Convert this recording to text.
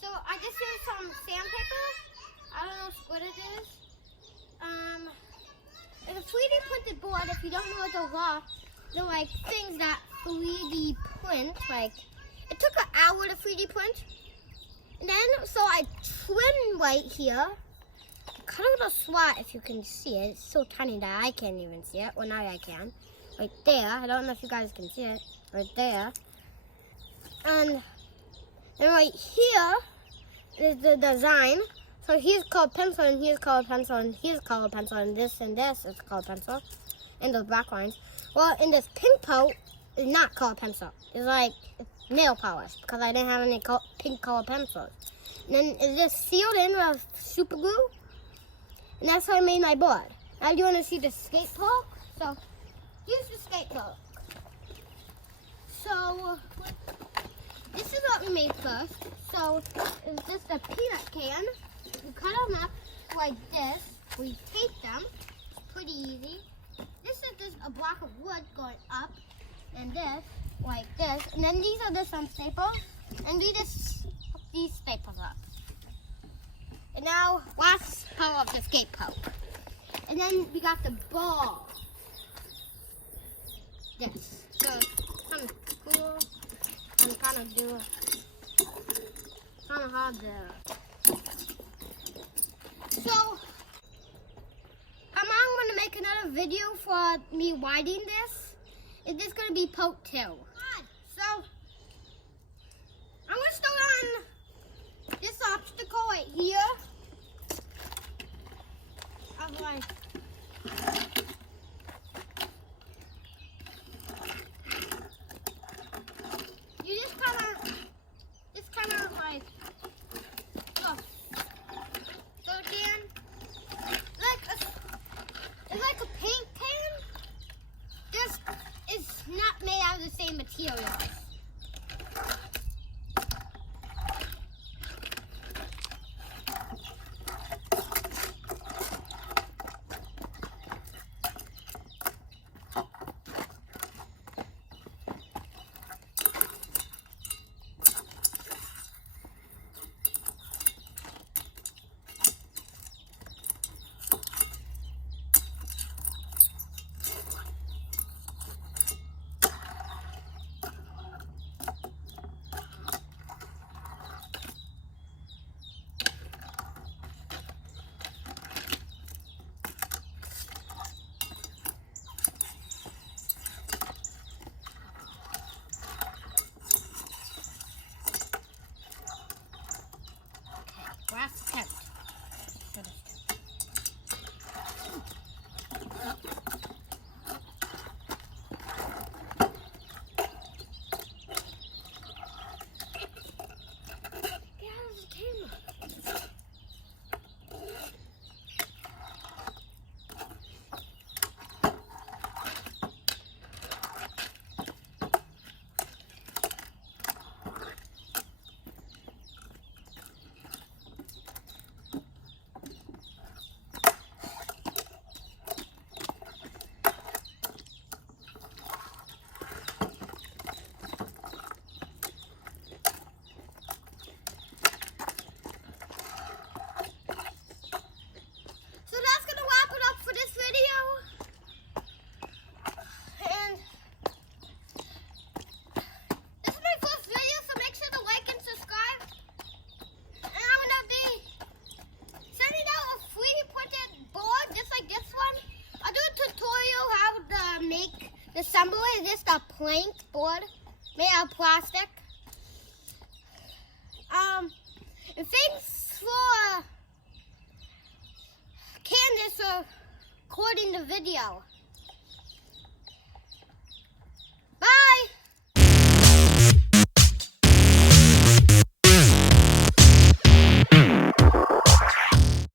So I just used some sandpaper. I don't know what it is. It's a 3D printed board. If you don't know what those are, they're like things that 3D print. Like it took an hour to 3D print. And then so I trimmed right here. Cut out a swat if you can see it. It's so tiny that I can't even see it. Well, now I can. Right there. I don't know if you guys can see it. Right there. And then right here is the design. So here's called pencil, and here's called pencil, and here's called pencil, and this is called pencil. And those black lines. Well, in this pink part is not called pencil. It's like nail polish because I didn't have any pink colored pencils. And then it's just sealed in with super glue. And that's how I made my board. Now you want to see the skate park? So here's the skate park. So this is what we made first. So it's just a peanut can. We cut them up like this. We tape them. It's pretty easy. This is just a block of wood going up, and this like this. And then these are just some staples, and we just hook these staples up. And now, last part of the skate park. And then we got the ball. This. So, kind of cool. And kind of do kind of hard there. So, I'm going to make another video for me winding this. Is this going to be part 2? So, I'm going to start on this obstacle right here. Of like, you just kind of like, look. So again, it's like a paint can. Just it's not made out of the same materials. Last attempt. Get out of the camera. The assembly is just a plank board made out of plastic. And thanks for Candace for recording the video. Bye!